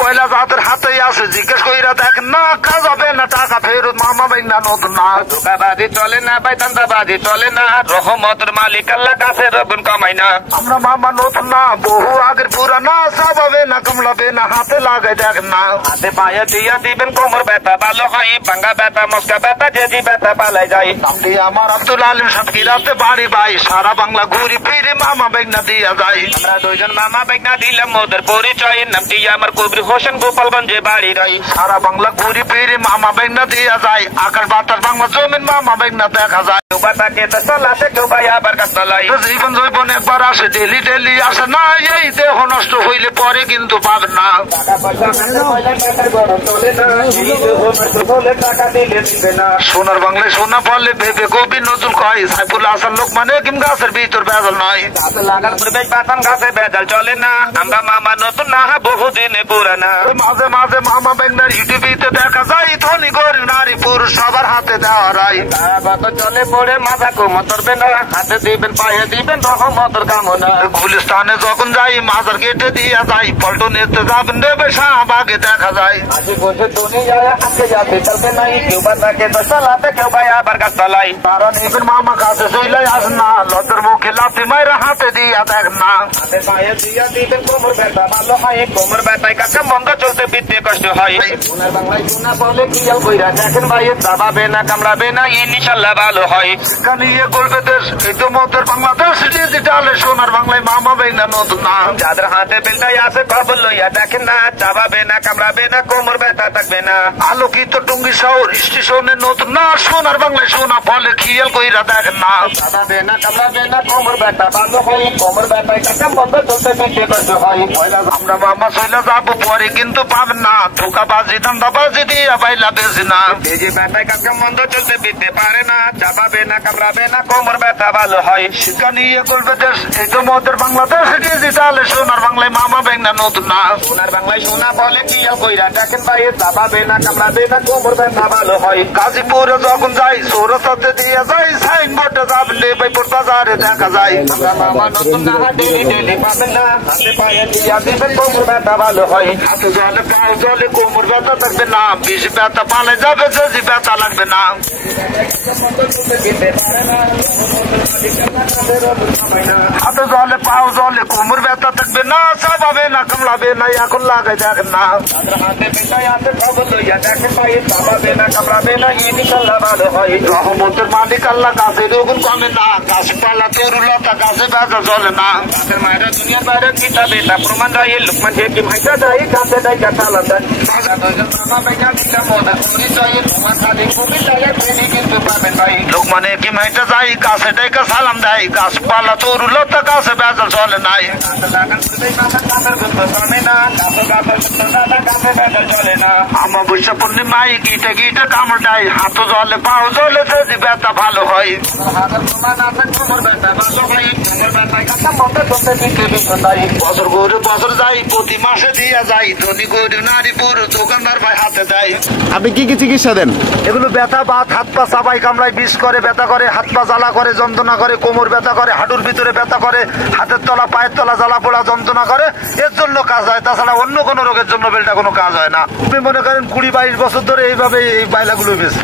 পয়লা জাতের হাতেই আছে, জিজ্ঞেস কইরা দেখেন না কাজ হবে না, টাকা ফেরত মামা ভাই না নতুন না। ধোকাবাজি চলে না ভাই, দান্দাবাজি চলে না, রহমতের মালিক আল্লাহ কাছে রগুন কামাই না। আমরা মামা নতুন না, বহু আগের পুরানা, সব হবে না কামলাবে না, হাতে লাগাই দেখেন না। হাতে পায়ে দিয়া দিবেন কোমর ব্যথা ভালো হয়, ভাঙ্গা ব্যথা মস্কা ব্যথা যেজি ব্যথা পালাই যায়। নামটি আমার আব্দুল আলিম সাতক্ষীরাতে বাড়ি ভাই, সারা বাংলা ঘুরি ফিরে মামা বেগনা দিয়া যায়। আমরা দুইজন মামা বেগনা দিলাম ওদের পরিচয়, নামটি আমার কবির হোসেন গোপালগঞ্জে বাড়ি রই। সারা বাংলা ঘুরি ফিরে মামা বেগনা দিয়া যায়, আকাশ বাতাস বাংলা জমিন মামা বেগনা দেখা যায়। কেউ বা তাকে তলাতে কেউ ভাই আবার কাতলাই, জীবন জৈবন একবার আসে, ডেলি ডেলি আসে না, এই দেহ নষ্ট হইলে পরে কিন্তু পাবেন না। সোনার বাংলায় সোনা বলে ভেবে কবি নজরুল কয়, সাইফুল হাসান লোকমান কিম গাছের ভিতর বেজাল নয়। লাগান পরিবেশ বাতান গাছে বেজাল চলে না, আমরা মামা নতুন না বহুদিনে পুরানা। মাঝে মাঝে মামা বেগনার ইউটিভিতে দেখা যায়, ধনী গরিব নারী পুরুষ সবার হাতে দেওয়া রায়। চলে পড়ে মাথা কোমর ধরবে না, হাতে দিবেন পায়ে দিবেন রহমতের কামনা। গুলিস্তানে যখন যাই মাজার গেটে দিয়া যাই, পল্টন এতে যাবেন দেবে শাহবাগে দেখা যায়। আজে বসে দুনিয়ায় হাতে যাবে চলবে নাই, কেউ বা তাকে তলাতে কেউ ভাই আবার গাছতলাই। তারা নেবেন মামা কাছে চলে আসেন না, লজ্জার মুখে লাথি মাইরা হাতে দিয়া দেখেন না। হাতে পায়ে দিয়া দিবেন কোমর ব্যথা ভালো হয়, কোমর ব্যথায় কাকা বন্ধ চলতে ফিরতে কষ্ট হয়। সোনার বাংলায় সোনা বলে কি বইরা দেখেন ভাই, দাবাবে না কামড়াবে না ইনশাল্লাহ ভালো হয়। নিয়ে গল্পে দেশ এই তো মতের বাংলাদেশ, ডিজিটালে সোনার বাংলায় মামা বেগনা নতুন না। যাদের হাতে বেলটাই আছে খবর লইয়া দেখেন না, দাবাবে না কামড়াবে না কোমর ব্যথা থাকবে না। আলোকিত টুঙ্গি শহর স্টেশনে নতুন না, সোনার বাংলায় সোনা ফলে খেয়াল কইরা দেখেন না। দাবাবে না কামড়াবে না কোমর ব্যথা ভালো হয়, কোমর ব্যথায় কাকা বন্ধ চলতে ফিরতে কষ্ট হয়। আমরা মামা চলে যাবো পরে কিন্তু পাবেন না, ধোকাবাজি ধান্দাবাজি দিয়া বাইলা বেশি না। এই যে ব্যথায় কাকা বন্ধ চলতে ফিরতে পারে না, দাবাবে না কামড়াবে না কোমর ব্যথা ভালো হয়। শিক্ষা নিয়ে গল্পে দেশ এই তো মতের বাংলাদেশ, ডিজিটালে সোনার বাংলায় মামা বেগনা নতুন না। সোনার বাংলায় সোনা বলে কি কইরা দেখেন ভাই, দাবাবে না কামড়াবে না কোমর ব্যথা ভালো হয়। গাজীপুরে যখন যাই সৌরসাতে দিয়ে যাই, সাইনবোর্ডে যাবলে বাইপুর বাজারে দেখা যায়। আমরা মামা নতুন না, ডেলি ডেলি পাবেন না, হাতে পায়ে দিয়া দিবেন কোমর ব্যথা ভালো হয়। হাতে জলে পাও জলে কোমর ব্যথা থাকবে না, বেশি ব্যথা পালে যাবে যদি ব্যথা লাগবে না। হাতে জলে পাও জলে কোমর ব্যথা থাকবে না, সব হবে না কামড়াবে না, এখন লাগাই দেখেন না। হাতে বেটাই আছে খবর লইয়া দেখেন ভাই, দাবাবে না কামড়াবে না ইনশাল্লাহ ভালো হয়। রহমতের মালিক আল্লাহ গাছে রোগুন কমে না, গাছপালা তরুলতা গাছে ব্যথা চলে না। গাছের মায়েরা দুনিয়ার বাইরে কিতাবে তা প্রমাণ রায়, লোকমান হেকি ভাইটা যাই গাছে যাই চালান দেন। লোকমানে কি মাইটা যাই গাছে ডাইকা সালাম দেয়, গাছপালা তরুলতা গাছে ব্যথা চলে নাই। অমাবস্যা পূর্ণিমায় গিটে গিটে কামড় দেয়, হাত জলে পাও জলে যদি ব্যথা ভালো হয়। বছর গরু বছর যাই, প্রতি মাসে দিয়া যায়, ধনী গরু নারী পুরুষ দোকানদার ভাই হাতে দেয়। আপনি কি কি চিকিৎসা দেন? এগুলো ব্যথা বাত হাত পা চাবাই কামড়ায় বিষ করে, ব্যথা করে, হাত পা জ্বালা করে, যন্ত্রণা করে, কোমর ব্যথা করে, হাঁটুর ভিতরে ব্যথা করে, হাতের তলা পায়ের তলা জ্বালা পোড়া যন্ত্রণা করে, এর জন্য কাজ হয়। তাছাড়া অন্য কোনো রোগের জন্য বেলটা কোনো কাজ হয় না। আপনি মনে করেন 20-22 বছর ধরে এইভাবে এই বাইলাগুলো বেশ